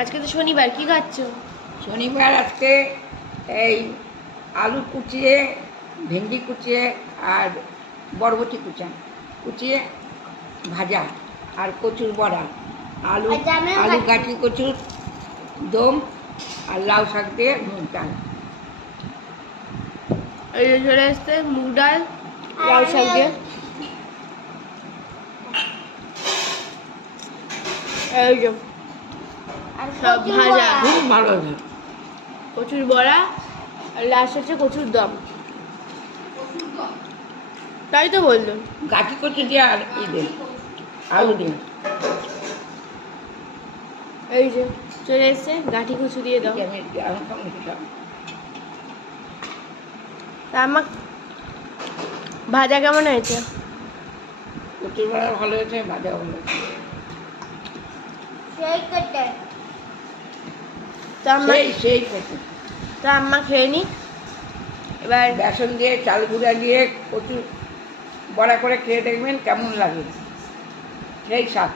আজকে তো শনিবার, কি খাচ্ছ? শনিবার আজকে এই আলু কুচিয়ে, ভেন্ডি কুচিয়ে আর বরবটি কুচিয়ে ভাজা আর কচুর বড়া, আলু আলু গাঠি কচুর দম আর লাউ শাক দিয়ে মুগ ডাল। এই যে চলে আসছে মুগ ডাল লাউ শাক দিয়ে। এই যে সব ভাজা, খুব ভালো হয়। কচুর বড়া আর লাস্ট হচ্ছে কচুর দম। তাই তো বললো, গাঠি কচু দিয়ে আর দিয়ে আলু দিয়ে। এই যে চলে এসছে গাঠি কচু দিয়ে দাও। তা আমার ভাজা কেমন হয়েছে? কচুর বড়া ভালো হয়েছে, ভাজা ভালো হয়েছে। তা আম্মা খেয়ে নি। এবার বেসন দিয়ে চাল গুঁড়া দিয়ে কচু বড়া করে খেয়ে দেখবেন কেমন লাগে, সেই স্বাদ।